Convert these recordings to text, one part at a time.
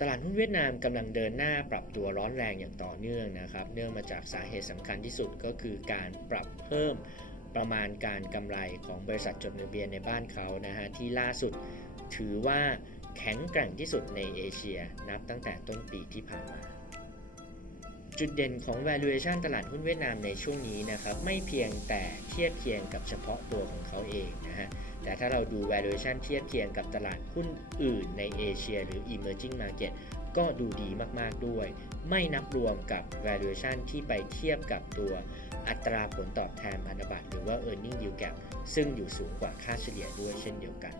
ตลาดหุ้นเวียดนามกำลังเดินหน้าปรับตัวร้อนแรงอย่างต่อเนื่องนะครับ เนื่องมาจากสาเหตุสำคัญที่สุดก็คือการปรับเพิ่มประมาณการกำไรของบริษัทจดทะเบียนในบ้านเขานะฮะที่ล่าสุดถือว่าแข็งแกร่งที่สุดในเอเชียนับตั้งแต่ต้นปีที่ผ่านมา จุดเด่นของ valuation ตลาดหุ้นเวียดนามในช่วงนี้นะครับไม่เพียงแต่เทียบเคียงกับเฉพาะตัวของเขาเองนะฮะ แต่ถ้าเราดู valuation เทียบเคียงกับตลาดหุ้นอื่นในเอเชียหรือ emerging market ก็ดูดีมากๆด้วย ไม่นับรวมกับ valuation ที่ไปเทียบกับตัวอัตราผลตอบแทนพันธบัตรหรือว่า earning yield gap ซึ่งอยู่สูงกว่าค่าเฉลี่ยด้วยเช่นเดียวกัน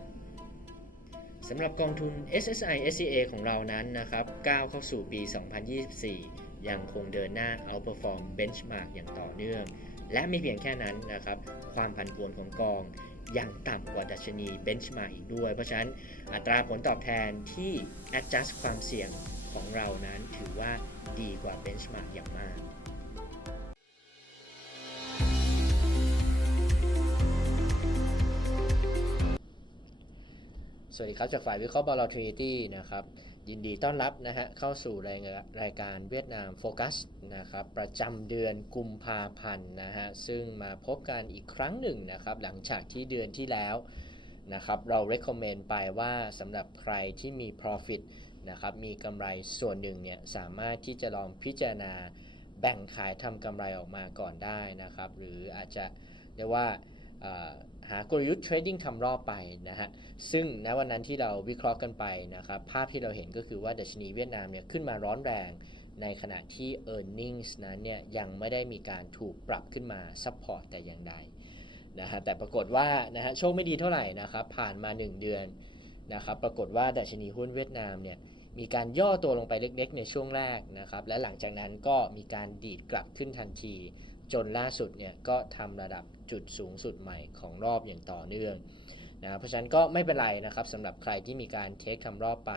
สำหรับกองทุน SSI SCA ของเรานั้นนะครับก้าวเข้าสู่ปี 2024 ยังคงเดินหน้า outperform benchmark อย่างต่อเนื่อง และไม่เพียงแค่นั้นนะครับ ความผันผวนของกอง ยังต่ำกว่าดัชนี benchmark อีกด้วย เพราะฉะนั้นอัตราผลตอบแทนที่ adjust ความเสี่ยงของเรานั้นถือว่าดีกว่า benchmark อย่างมากสวัสดีครับ จากฝ่ายวิเคราะห์บอลทรีตี้นะครับ ยินดีต้อนรับนะฮะเข้าสู่รายรายการเวียดนามโฟกัสนะครับประจำเดือนกุมภาพันธ์นะฮะซึ่งมาพบกันอีกครั้งหนึ่งนะครับหลังจากที่เดือนที่แล้วนะครับเรา recommend ไปว่าสำหรับใครที่มี profit นะครับมีกำไรส่วนหนึ่งเนี่ยสามารถที่จะลองพิจารณาแบ่งขายทำกำไรออกมาก่อนได้นะครับหรืออาจจะเรียกว่า หากลยุทธ์เทรดดิ้งทำรอบไปนะฮะซึ่งณวันนั้นที่เราวิเคราะห์กันไปนะครับภาพที่เราเห็นก็คือว่าดัชนีเวียดนามเนี่ยขึ้นมาร้อนแรง ในขณะที่ e a r n i n g ็นั้นเนี่ยยังไม่ได้มีการถูกปรับขึ้นมาซัพพอร์ตแต่อย่างใดนะฮะแต่ปรากฏว่านะฮะโชคไม่ดีเท่าไหร่นะครับผ่านมา 1 เดือนนะครับปรากฏว่าดัชนีหุ้นเวียดนามเนี่ยมีการย่อตัวลงไปเล็กๆ ในช่วงแรกนะครับและหลังจากนั้นก็มีการดีดกลับขึ้นทันที จนล่าสุดเนี่ยก็ทำระดับจุดสูงสุดใหม่ของรอบอย่างต่อเนื่องนะเพราะฉะนั้นก็ไม่เป็นไรนะครับสำหรับใครที่มีการเทคทำรอบไป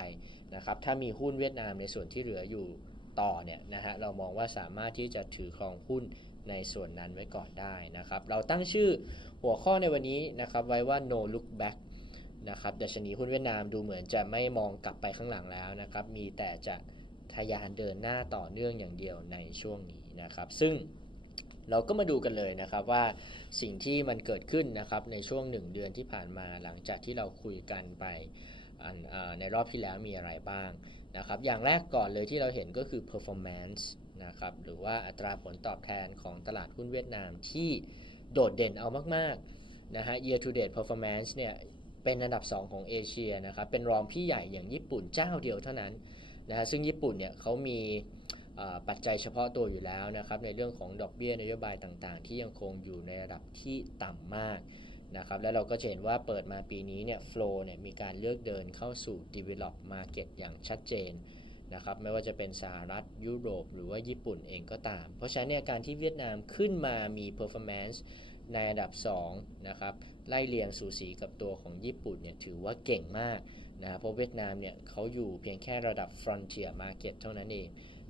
นะครับถ้ามีหุ้นเวียดนามในส่วนที่เหลืออยู่ต่อเนี่ยนะฮะเรามองว่าสามารถที่จะถือครองหุ้นในส่วนนั้นไว้ก่อนได้นะครับ เราตั้งชื่อหัวข้อในวันนี้นะครับไว้ว่า no look back นะครับดัชนีหุ้นเวียดนามดูเหมือนจะไม่มองกลับไปข้างหลังแล้วนะครับมีแต่จะทะยานเดินหน้าต่อเนื่องอย่างเดียวในช่วงนี้นะครับ ซึ่ง เราก็มาดูกันเลยนะครับว่าสิ่งที่มันเกิดขึ้นนะครับในช่วง 1 เดือนที่ผ่านมาหลังจากที่เราคุยกันไปในรอบที่แล้วมีอะไรบ้างนะครับอย่างแรกก่อนเลยที่เราเห็นก็คือ performance นะครับหรือว่าอัตราผลตอบแทนของตลาดหุ้นเวียดนามที่โดดเด่นเอามากๆนะฮะ year to date performance เนี่ยเป็นอันดับ 2 ของเอเชียนะครับเป็นรองพี่ใหญ่อย่างญี่ปุ่นเจ้าเดียวเท่านั้นนะฮะซึ่งญี่ปุ่นเนี่ยเขามี ปัจจัยเฉพาะตัวอยู่แล้วนะครับในเรื่องของดอกเบี้ยนโยบายต่างๆ ที่ยังคงอยู่ในระดับที่ต่ำมากนะครับแล้วเราก็เห็นว่าเปิดมาปีนี้เนี่ยโฟล์เนี่ยมีการเลือกเดินเข้าสู่ develop market อย่างชัดเจนนะครับไม่ว่าจะเป็นสหรัฐยุโรป หรือว่าญี่ปุ่นเองก็ตาม เพราะฉะนั้นเนี่ยการที่เวียดนามขึ้นมามี performance ในอันดับ2นะครับไล่เลียงสูสีกับตัวของญี่ปุ่นเนี่ยถือว่าเก่งมากนะเพราะเวียดนามเนี่ยเขาอยู่เพียงแค่ระดับ frontier market เท่านั้นเอง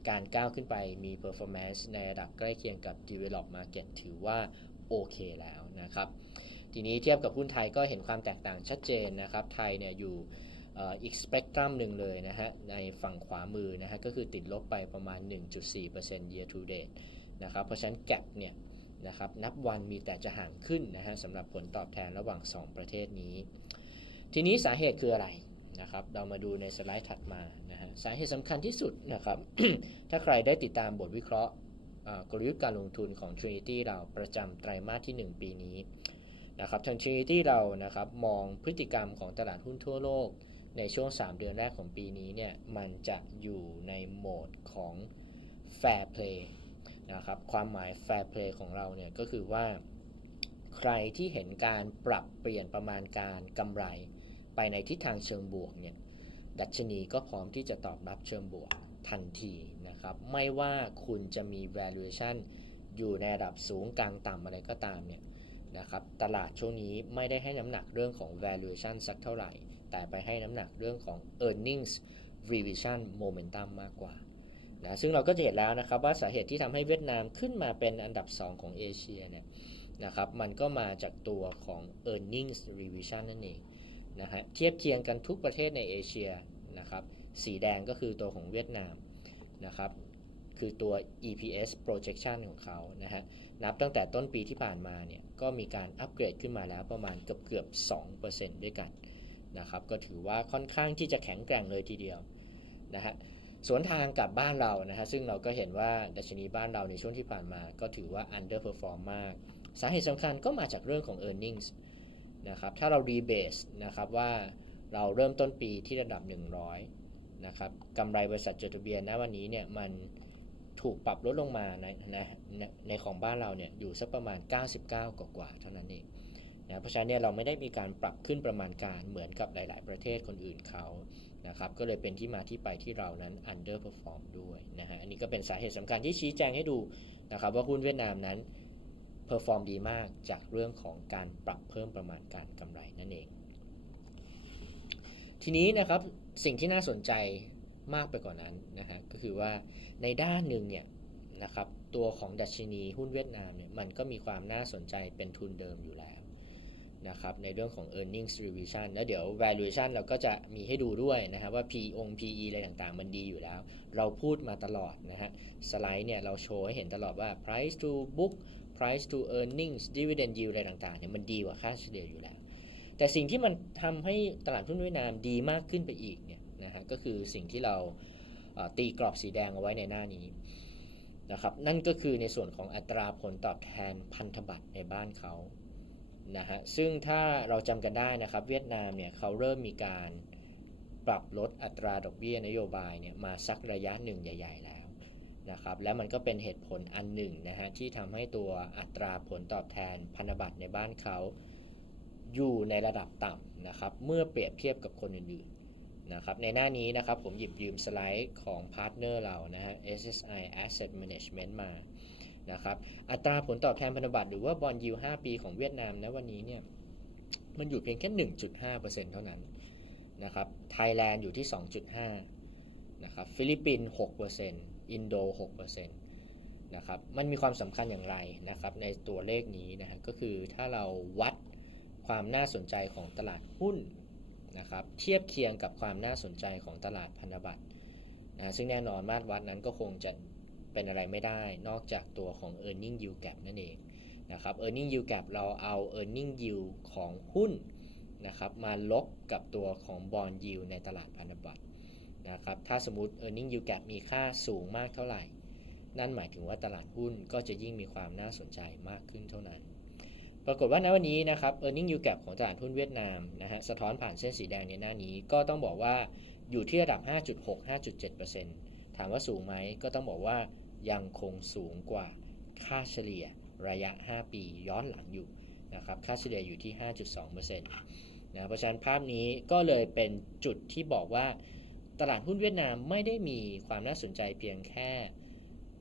การก้าวขึ้นไปมี performance ในระดับใกล้เคียงกับ develop market ถือว่าโอเคแล้วนะครับ ทีนี้เทียบกับหุ้นไทยก็เห็นความแตกต่างชัดเจนนะครับ ไทยเนี่ยอยู่อีกสเปกตรัมหนึ่งเลยนะฮะ ในฝั่งขวามือนะฮะ ก็คือติดลบไปประมาณ 1.4% year to date นะครับ เพราะฉะนั้นแกลเนี่ยนะครับนับวันมีแต่จะห่างขึ้นนะฮะสำหรับผลตอบแทนระหว่าง 2 ประเทศนี้ ทีนี้สาเหตุคืออะไรนะครับ เรามาดูในสไลด์ถัดมา สาเหตุสำคัญที่สุดนะครับ ถ้าใครได้ติดตามบทวิเคราะห์กลยุทธ์การลงทุนของ Trinity เราประจำไตรมาสที่ 1 ปีนี้นะครับทาง Trinity เรานะครับมองพฤติกรรมของตลาดหุ้นทั่วโลก ในช่วง 3 เดือนแรกของปีนี้เนี่ยมันจะอยู่ในโหมดของ Fair Play นะครับความหมาย Fair Play ของเราเนี่ยก็คือว่า ใครที่เห็นการปรับเปลี่ยนประมาณการกำไร ไปในทิศทางเชิงบวกเนี่ย ดัชนีก็พร้อมที่จะตอบรับเชิงบวกทันทีนะครับ ไม่ว่าคุณจะมี valuation อยู่ในระดับสูงกลางต่ำอะไรก็ตามเนี่ยนะครับ ตลาดช่วงนี้ไม่ได้ให้น้ำหนักเรื่องของ valuation สักเท่าไหร่ แต่ไปให้น้ำหนักเรื่องของ earnings revision momentum มากกว่านะซึ่งเราก็จะเห็นแล้วนะครับว่าสาเหตุที่ทำให้เวียดนามขึ้นมาเป็นอันดับ 2 ของเอเชียเนี่ยนะครับ มันก็มาจากตัวของ earnings revision นั่นเอง นะฮะเทียบเคียงกันทุกประเทศในเอเชียนะครับสีแดงก็คือตัวของเวียดนามนะครับคือตัว EPS projection ของเขานะฮะนับตั้งแต่ต้นปีที่ผ่านมาเนี่ยก็มีการอัปเกรดขึ้นมาแล้วประมาณเกือบเกือบ2%ด้วยกันนะครับก็ถือว่าค่อนข้างที่จะแข็งแกร่งเลยทีเดียวนะฮะสวนทางกับบ้านเรานะฮะซึ่งเราก็เห็นว่าดัชนีบ้านเราในช่วงที่ผ่านมา ก็ถือว่า underperform มาก สาเหตุสำคัญก็มาจากเรื่องของ earnings นะครับ ถ้าเรา rebase นะครับว่าเราเริ่มต้นปีที่ระดับ 100นะครับกำไรบริษัทจดทะเบียนณวันนี้เนี่ยมันถูกปรับลดลงมาในในในในของบ้านเราเนี่ยอยู่สักประมาณ 99 กว่ากว่าเท่านั้นเองนะเพราะฉะนั้นเนี่ยเราไม่ได้มีการปรับขึ้นประมาณการเหมือนกับหลาย ๆ ประเทศคนอื่นเขานะครับก็เลยเป็นที่มาที่ไปที่เรานั้น underperform ด้วยนะฮะอันนี้ก็เป็นสาเหตุสำคัญที่ชี้แจงให้ดูนะครับว่าหุ้นเวียดนามนั้น perform ดีมากจากเรื่องของการปรับเพิ่มประมาณการกำไรนั่นเอง ทีนี้นะครับสิ่งที่น่าสนใจมากไปกว่านั้นนะฮะก็คือว่าในด้านหนึ่งเนี่ยนะครับตัวของดัชนีหุ้นเวียดนามเนี่ยมันก็มีความน่าสนใจเป็นทุนเดิมอยู่แล้วนะครับในเรื่องของ earnings revision แล้วเดี๋ยว valuation เราก็จะมีให้ดูด้วยนะครับว่า P อง PE อะไรต่างๆ มันดีอยู่แล้ว เราพูดมาตลอดนะฮะสไลด์เนี่ยเราโชว์ให้เห็นตลอดว่า price to book price to earnings dividend yield อะไรต่างๆเนี่ยมันดีกว่าค่าเฉลี่ยอยู่แล้ว แต่สิ่งที่มันทำให้ตลาดหุ้นเวียดนามดีมากขึ้นไปอีกเนี่ยนะฮะก็คือสิ่งที่เราเอ่อตีกรอบสีแดงเอาไว้ในหน้านี้นะครับนั่นก็คือในส่วนของอัตราผลตอบแทนพันธบัตรในบ้านเขานะฮะซึ่งถ้าเราจำกันได้นะครับเวียดนามเนี่ยเขาเริ่มมีการปรับลดอัตราดอกเบี้ยนโยบายเนี่ยมาสักระยะหนึ่งใหญ่ ๆ แล้ว นะครับและมันก็เป็นเหตุผลอันหนึ่งนะฮะที่ทำให้ตัวอัตราผลตอบแทนพันธบัตรในบ้านเขาอยู่ในระดับต่ำนะครับเมื่อเปรียบเทียบกับคนอื่นๆนะครับในหน้านี้นะครับผมหยิบยืมสไลด์ของพาร์ทเนอร์เรานะฮะ SSI Asset Management มานะครับอัตราผลตอบแทนพันธบัตรหรือว่าบอลยู5ปีของเวียดนามนะวันนี้เนี่ยมันอยู่เพียงแค่ 1.5%เท่านั้นนะครับไทยแลนด์อยู่ที่ 2.5นะครับฟิลิปปินส์6% อินโด6%นะครับ มันมีความสำคัญอย่างไรนะครับ ในตัวเลขนี้นะฮะก็คือถ้าเราวัดความน่าสนใจของตลาดหุ้นนะครับ เทียบเคียงกับความน่าสนใจของตลาดพันธบัตรนะซึ่งแน่นอนมาตรวัดนั้นก็คงจะเป็นอะไรไม่ได้ นอกจากตัวของ e a r n i n g yield gap นั่นเองนะครับ e a r n i n g yield gap เราเอา e a r n i n g yield ของหุ้นนะครับมาลบกับตัวของ bond yield ในตลาดพันธบัตร นะครับ ถ้าสมมติ e a r n i n g yield gap มีค่าสูงมากเท่าไหร่ นั่นหมายถึงว่าตลาดหุ้นก็จะยิ่งมีความน่าสนใจมากขึ้นเท่านั้น ปรากฏว่าณวันนี้นะครับ e a r n i n g yield gap ของตลาดหุ้นเวียดนามนะฮะ สะท้อนผ่านเส้นสีแดงในหน้านี้ ก็ต้องบอกว่าอยู่ที่ระดับ 5.6-5.7%ถามว่าสูงไหม ก็ต้องบอกว่ายังคงสูงกว่าค่าเฉลี่ยระยะ 5 ปีย้อนหลังอยู่นะครับ ค่าเฉลี่ยอยู่ที่ 5.2%นะ เพราะฉะนั้นภาพนี้ก็เลยเป็นจุดที่บอกว่า ตลาดหุ้นเวียดนามไม่ได้มีความน่าสนใจเพียงแค่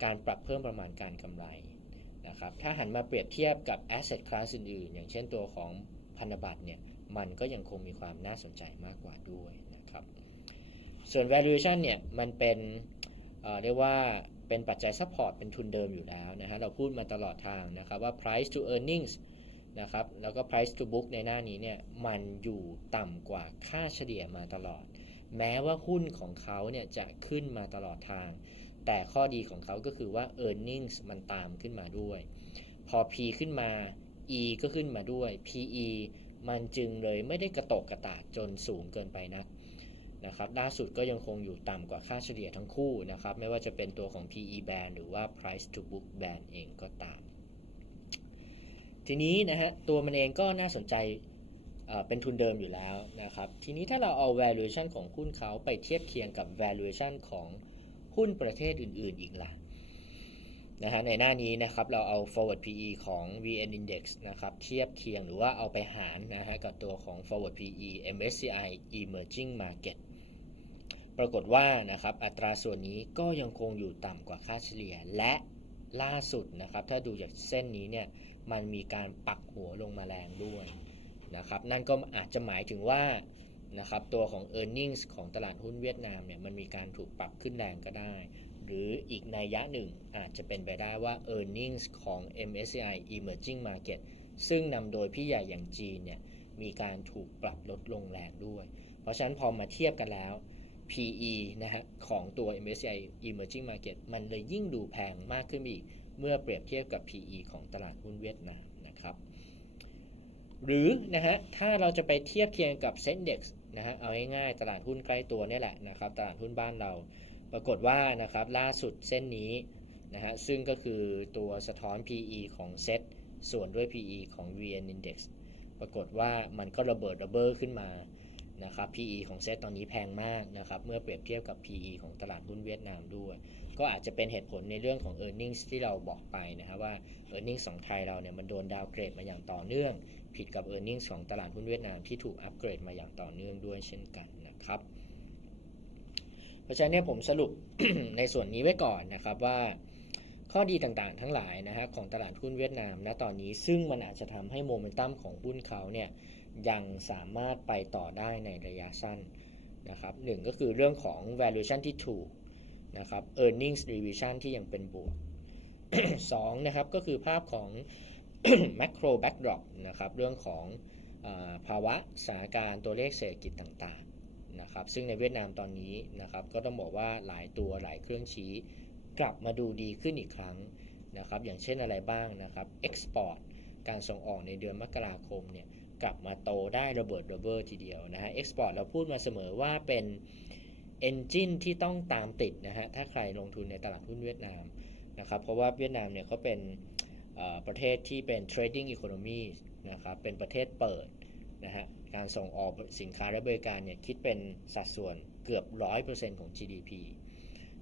การปรับเพิ่มประมาณการกำไรนะครับถ้าหันมาเปรียบเทียบกับ asset class อื่นๆ อย่างเช่นตัวของพันธบัตรเนี่ยมันก็ยังคงมีความน่าสนใจมากกว่าด้วยนะครับส่วน valuation เนี่ยมันเป็นเเรียกว่าเป็นปัจจัย support เป็นทุนเดิมอยู่แล้วนะฮะเราพูดมาตลอดทางนะครับว่า price to earnings นะครับแล้วก็ price to book ในหน้านี้เนี่ยมันอยู่ต่ำกว่าค่าเฉลี่ยมาตลอด แม้ว่าหุ้นของเขาเนี่ยจะขึ้นมาตลอดทาง แต่ข้อดีของเขาก็คือว่า e a r n i n g มันตามขึ้นมาด้วย พอ P ขึ้นมา E ก็ขึ้นมาด้วย PE มันจึงเลยไม่ได้กระตกกระตากจนสูงเกินไปนักนะครับล่าสุดก็ยังคงอยู่ต่ำกว่าค่าเฉลี่ยทั้งคู่นะครับ ไม่ว่าจะเป็นตัวของ PE band หรือว่า price to book band เองก็ตาม ทีนี้นะฮะตัวมันเองก็น่าสนใจ เป็นทุนเดิมอยู่แล้วนะครับ ทีนี้ถ้าเราเอา valuation ของหุ้นเขาไปเทียบเคียงกับ valuation ของหุ้นประเทศอื่นๆอีกล่ะนะฮะในหน้านี้นะครับเราเอา forward PE ของ VN Index นะครับเทียบเคียงหรือว่าเอาไปหารนะฮะกับตัวของ forward PE MSCI Emerging Market ปรากฏว่านะครับอัตราส่วนนี้ก็ยังคงอยู่ต่ำกว่าค่าเฉลี่ย และล่าสุดนะครับถ้าดูจากเส้นนี้เนี่ยมันมีการปักหัวลงมาแรงด้วย นะครับนั่นก็อาจจะหมายถึงว่านะครับตัวของ e a r n i n g ของตลาดหุ้นเวียดนามเนี่ยมันมีการถูกปรับขึ้นแรงก็ได้ หรืออีกนัยยะหนึ่งอาจจะเป็นไปได้ว่า e a r n i n g ของ MSCI Emerging Market ซึ่งนำโดยพี่ใหญ่อย่างจีนเนี่ยมีการถูกปรับลดลงแรงด้วย เพราะฉะนั้นพอมาเทียบกันแล้ว PE นะฮะของตัว MSCI Emerging Market มันเลยยิ่งดูแพงมากขึ้นอีก เมื่อเปรียบเทียบกับ PE ของตลาดหุ้นเวียดนามนะครับ หรือนะฮะถ้าเราจะไปเทียบเคียงกับ Sendex นะฮะเอาง่ายๆตลาดหุ้นใกล้ตัวนี่แหละนะครับตลาดหุ้นบ้านเรา ปรากฏว่านะครับล่าสุดเส้นนี้นะฮะซึ่งก็คือตัวสะท้อน PE ของ Set ส่วนด้วย PE ของ VN Index ปรากฏว่ามันก็ระเบิดระเบ้อขึ้นมานะครับ PE ของ Set ตอนนี้แพงมากนะครับ เมื่อเปรียบเทียบกับ PE ของตลาดหุ้นเวียดนามด้วย ก็อาจจะเป็นเหตุผลในเรื่องของ e a r n i n g ที่เราบอกไปนะครับว่า e a r n i n g ของไทยเราเนี่ยมันโดนดาวเกรดมาอย่างต่อเนื่อง ผิดกับ e a r n i n g ของตลาดหุ้นเวียดนามที่ถูกอัปเกรดมาอย่างต่อเนื่องด้วยเช่นกันนะครับ เพราะฉะนั้นผมสรุปในส่วนนี้ไว้ก่อนนะครับว่าข้อดีต่างๆ ทั้งหลายนะฮะของตลาดหุ้นเวียดนามณตอนนี้ซึ่งมันอาจจะทำให้โมเมนตัมของหุ้นเขาเนี่ยยังสามารถไปต่อได้ในระยะสั้นนะครับหนึ่งก็คือเรื่องของ valuation ที่ถูก นะครับ earnings revision ที่ยังเป็นบวกสองนะครับ ก็คือภาพของ macro backdrop นะครับ เรื่องของอภาวะสถานการณ์ตัวเลขเศรษฐกิจต่างๆนะครับซึ่งในเวียดนามตอนนี้นะครับก็ต้องบอกว่าหลายตัวหลายเครื่องชี้กลับมาดูดีขึ้นอีกครั้งนะครับอย่างเช่นอะไรบ้างนะครับ export การส่งออกในเดือนมกราคมเนี่ยกลับมาโตได้ระเบิดระเบ้อทีเดียวนะฮะ export เราพูดมาเสมอว่าเป็น engine ที่ต้องตามติดนะฮะถ้าใครลงทุนในตลาดหุ้นเวียดนามนะครับเพราะว่าเวียดนามเนี่ยเขาเป็นประเทศที่เป็น trading economy นะครับเป็นประเทศเปิดนะฮะการส่งออกสินค้าและบริการเนี่ยคิดเป็นสัดส่วนเกือบ 100%ของ GDP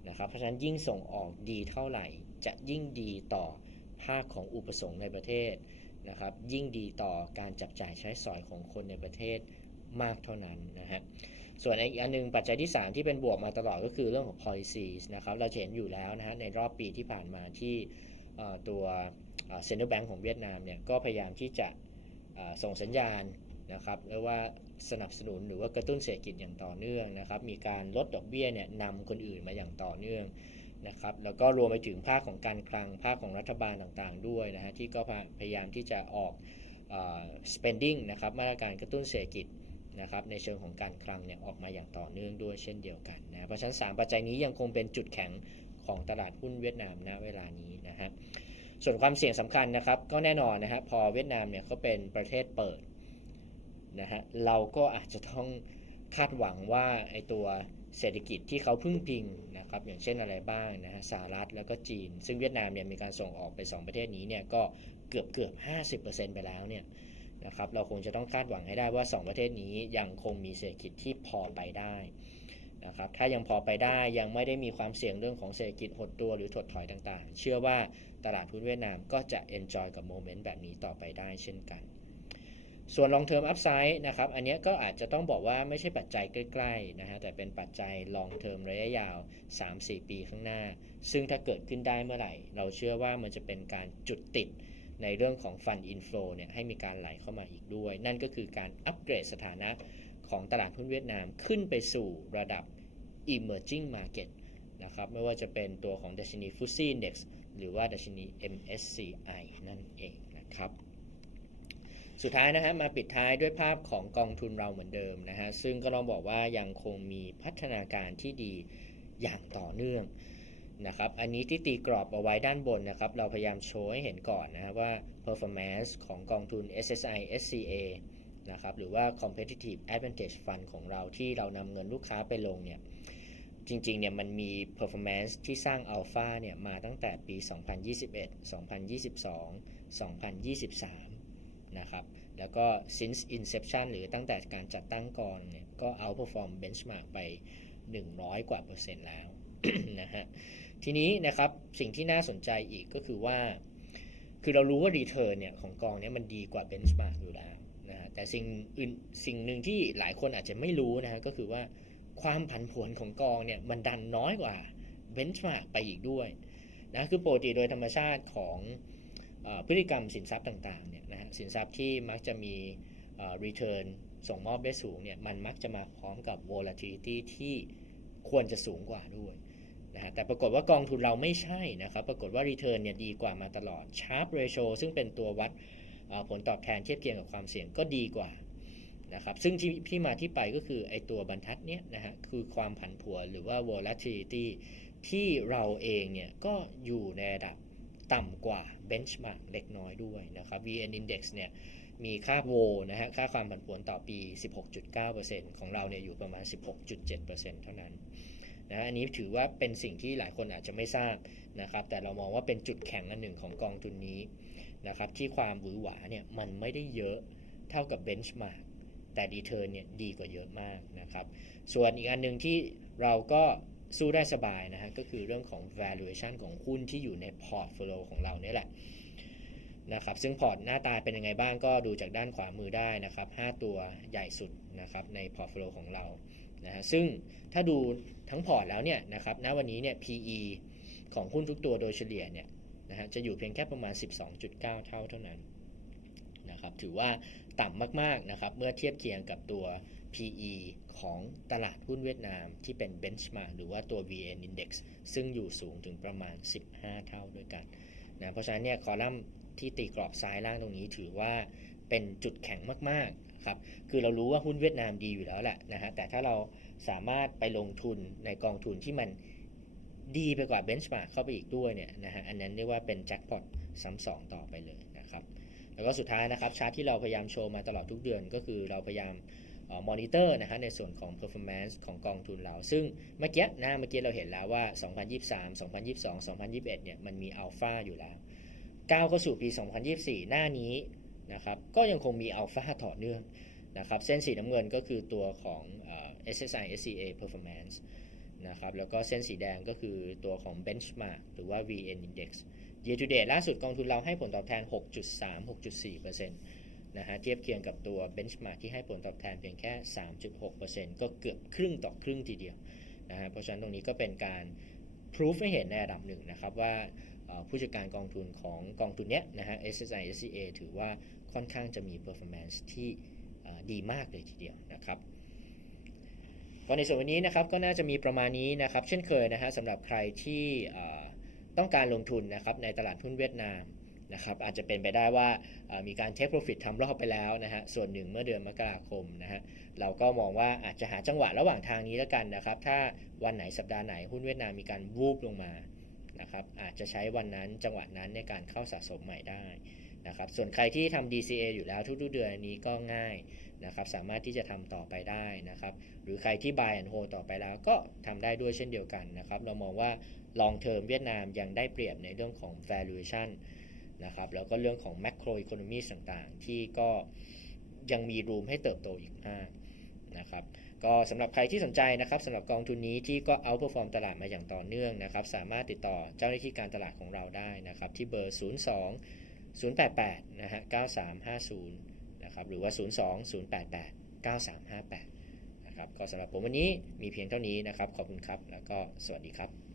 นะครับเพราะฉะนั้นยิ่งส่งออกดีเท่าไหร่ จะยิ่งดีต่อภาคของอุปสงค์ในประเทศนะครับยิ่งดีต่อการจับจ่ายใช้สอยของคนในประเทศมากเท่านั้นนะฮะ ส่วนอีกอันหนึงปัจจัยที่ 3 ที่เป็นบวกมาตลอดก็คือเรื่องของ policies นะครับ เราเห็นอยู่แล้วนะฮะในรอบปีที่ผ่านมาที่ตัวเอ่อ central bank ของเวียดนามเนี่ยก็พยายามที่จะส่งสัญญาณนะครับเรียกว่าสนับสนุนหรือว่ากระตุ้นเศรษฐกิจอย่างต่อเนื่องนะครับ มีการลดดอกเบี้ยเนี่ยนำคนอื่นมาอย่างต่อเนื่องนะครับ แล้วก็รวมไปถึงภาคของการคลัง ภาคของรัฐบาลต่างๆ ด้วยนะฮะที่ก็พยายามที่จะออก spending นะครับมาตรการกระตุ้นเศรษฐกิจ นะครับในเชิงของการคลังเนี่ยออกมาอย่างต่อเนื่องด้วยเช่นเดียวกันนะเพราะฉะนั้น 3 ปัจจัยนี้ยังคงเป็นจุดแข็งของตลาดหุ้นเวียดนามณเวลานี้นะฮะส่วนความเสี่ยงสำคัญนะครับก็แน่นอนนะฮะพอเวียดนามเนี่ยเขาเป็นประเทศเปิดนะฮะเราก็อาจจะต้องคาดหวังว่าไอตัวเศรษฐกิจที่เขาพึ่งพิงนะครับอย่างเช่นอะไรบ้างนะฮะสหรัฐแล้วก็จีน ซึ่งเวียดนามเนี่ยมีการส่งออกไป 2 ประเทศนี้เนี่ยก็เกือบเกือบ 50%ไปแล้วเนี่ย นะครับเราคงจะต้องคาดหวังให้ได้ว่า 2 ประเทศนี้ยังคงมีเศรษฐกิจที่พอไปได้นะครับถ้ายังพอไปได้ยังไม่ได้มีความเสี่ยงเรื่องของเศรษฐกิจหดตัวหรือถดถอยต่างๆ เชื่อว่าตลาดหุ้นเวียดนามก็จะ enjoy กับโมเมนต์แบบนี้ต่อไปได้เช่นกัน ส่วน long term upside นะครับอันนี้ก็อาจจะต้องบอกว่าไม่ใช่ปัจจัยใกล้ๆนะฮะแต่เป็นปัจจัย long term ระยะยาว 3-4 ปีข้างหน้า ซึ่งถ้าเกิดขึ้นได้เมื่อไหร่ เราเชื่อว่ามันจะเป็นการจุดติด ในเรื่องของ fund inflow เนี่ยให้มีการไหลเข้ามาอีกด้วย นั่นก็คือการอัปเกรดสถานะของตลาดหุ้นเวียดนามขึ้นไปสู่ระดับ emerging market นะครับไม่ว่าจะเป็นตัวของดัชนี FTSE Index หรือว่าดัชนี MSCI นั่นเองนะครับสุดท้ายนะฮะมาปิดท้ายด้วยภาพของกองทุนเราเหมือนเดิมนะฮะซึ่งก็ต้องบอกว่ายังคงมีพัฒนาการที่ดีอย่างต่อเนื่อง นะครับ อันนี้ที่ตีกรอบเอาไว้ด้านบนนะครับ เราพยายามโชว์ให้เห็นก่อนนะว่า performance ของกองทุน SSI SCA นะครับ หรือว่า competitive advantage fund ของเราที่เรานำเงินลูกค้าไปลงเนี่ย จริงๆ เนี่ยมันมี performance ที่สร้างอัลฟาเนี่ยมาตั้งแต่ปี 2021 2022 2023 นะครับ แล้วก็ since inception หรือตั้งแต่การจัดตั้งกองเนี่ย ก็ outperform benchmark ไป 100 กว่าเปอร์เซ็นต์แล้วนะฮะ ทีนี้นะครับสิ่งที่น่าสนใจอีกก็คือว่า คือเรารู้ว่า return เนี่ยของกองเนี่ยมันดีกว่า benchmark อยู่แล้วนะฮะแต่สิ่งอื่นสิ่งหนึ่งที่หลายคนอาจจะไม่รู้นะฮะก็คือว่าความผันผวนของกองเนี่ยมันดันน้อยกว่า benchmark ไปอีกด้วยนะคือปกติโดยธรรมชาติของอพฤติกรรมสินทรัพย์ต่างๆเนี่ยนะฮะสินทรัพย์ที่มักจะมีเอ่อ return ส่งมอบได้สูงเนี่ยมันมักจะมาพร้อมกับ volatility ที่ควรจะสูงกว่าด้วย นะฮะแต่ปรากฏว่ากองทุนเราไม่ใช่นะครับปรากฏว่า return เนี่ยดีกว่ามาตลอด sharp ratio ซึ่งเป็นตัววัดผลตอบแทนเทียบเคียงกับความเสี่ยงก็ดีกว่านะครับซึ่งที่ที่มาที่ไปก็คือไอตัวบรรทัดเนี้ยนะฮะคือความผันผวนหรือว่า volatility ที่เราเองเนี่ยก็อยู่ในระดับต่ำกว่า benchmark เล็กน้อยด้วยนะครับ VN Index เนี่ยมีค่าโวนะฮะค่าความผันผวนต่อปี 16.9%ของเราเนี่ยอยู่ประมาณ 16.7%เท่านั้น นะอันนี้ถือว่าเป็นสิ่งที่หลายคนอาจจะไม่ทราบนะครับ แต่เรามองว่าเป็นจุดแข็งอันหนึ่งของกองทุนนี้นะครับที่ความหวือหวาเนี่ยมันไม่ได้เยอะเท่ากับ benchmark แต่ดีเทอร์เนี่ยดีกว่าเยอะมากนะครับ ส่วนอีกอันหนึ่งที่เราก็สู้ได้สบายนะฮะก็คือเรื่องของ valuation ของหุ้นที่อยู่ในพอร์ตโฟลิโอของเราเนี่ยแหละนะครับซึ่งพอร์ตหน้าตาเป็นยังไงบ้างก็ดูจากด้านขวามือได้นะครับ 5 ตัวใหญ่สุดนะครับในพอร์ตโฟลิโอของเรา นะฮะซึ่งถ้าดูทั้งพอร์ตแล้วเนี่ยนะครับณวันนี้เนี่ย PE ของหุ้นทุกตัวโดยเฉลี่ยเนี่ยนะฮะจะอยู่เพียงแค่ประมาณ 12.9 เท่าเท่านั้นนะครับถือว่าต่ำมากๆนะครับเมื่อเทียบเคียงกับตัว PE ของตลาดหุ้นเวียดนามที่เป็น benchmark หรือว่าตัว VN Index ซึ่งอยู่สูงถึงประมาณ 15 เท่าด้วยกันนะเพราะฉะนั้นเนี่ยคอลัมน์ที่ตีกรอบซ้ายล่างตรงนี้ถือว่าเป็นจุดแข็งมากๆ ครับคือเรารู้ว่าหุ้นเวียดนามดีอยู่แล้วแหละนะฮะแต่ถ้าเราสามารถไปลงทุนในกองทุนที่มันดีไปกว่า benchmark เข้าไปอีกด้วยเนี่ยนะฮะอันนั้นเรียกว่าเป็นแจ็คพอตซ้ำสองต่อไปเลยนะครับแล้วก็สุดท้ายนะครับชาร์ตที่เราพยายามโชว์มาตลอดทุกเดือนก็คือเราพยายามมอนิเตอร์นะฮะในส่วนของ performance ของกองทุนเรา ซึ่งเมื่อกี้นะเมื่อกี้เราเห็นแล้วว่า 2023 2022 2021 เนี่ยมันมีอัลฟาอยู่แล้วก้าวเข้าสู่ปี 2024 หน้านี้ นะครับก็ยังคงมีอัลฟาต่อเนื่องนะครับเส้นสีน้ำเงินก็คือตัวของ SSI SCA performance นะครับแล้วก็เส้นสีแดงก็คือตัวของ benchmark หรือว่า VN index year to date ล่าสุดกองทุนเราให้ผลตอบแทน 6.3 6.4%นะฮะเทียบเคียงกับตัว benchmark ที่ให้ผลตอบแทนเพียงแค่ 3.6%ก็เกือบครึ่งต่อครึ่งทีเดียวนะฮะเพราะฉะนั้นตรงนี้ก็เป็นการ proof ให้เห็นในระดับหนึ่งนะครับว่า ผู้จัดการกองทุนของกองทุนเนี้ยนะฮะ SSI SCA ถือว่าค่อนข้างจะมี performance ที่เอ่ดีมากเลยทีเดียวนะครับก็ในส่วนวันนี้นะครับก็น่าจะมีประมาณนี้นะครับเช่นเคยนะฮะสำหรับใครที่ต้องการลงทุนนะครับในตลาดหุ้นเวียดนามนะครับอาจจะเป็นไปได้ว่ามีการเทคโปรฟิตทำรอบไปแล้วนะฮะส่วนหนึ่งเมื่อเดือนมกราคมนะฮะเราก็มองว่าอาจจะหาจังหวะระหว่างทางนี้แล้วกันนะครับถ้าวันไหนสัปดาห์ไหนหุ้นเวียดนามมีการวูบลงมา นะครับอาจจะใช้วันนั้นจังหวะนั้นในการเข้าสะสมใหม่ได้นะครับส่วนใครที่ทำ DCA อยู่แล้วทุกๆเดือนนนี้ก็ง่ายนะครับสามารถที่จะทำต่อไปได้นะครับหรือใครที่ buy and hold ต่อไปแล้วก็ทำได้ด้วยเช่นเดียวกันนะครับเรามองว่า long term เวียดนามยังได้เปรียบในเรื่องของ valuation นะครับแล้วก็เรื่องของ macro economy ต่างๆ ที่ก็ยังมีรูมให้เติบโตอีกมากนะครับ ก็สำหรับใครที่สนใจนะครับสำหรับกองทุนนี้ที่ก็ outperform ตลาดมาอย่างต่อเนื่องนะครับ สามารถติดต่อเจ้าหน้าที่การตลาดของเราได้นะครับ ที่เบอร์ 02 088นะฮะ9350นะครับหรือว่า 02 088 9358นะครับก็สำหรับผมวันนี้มีเพียงเท่านี้นะครับ ขอบคุณครับ แล้วก็สวัสดีครับ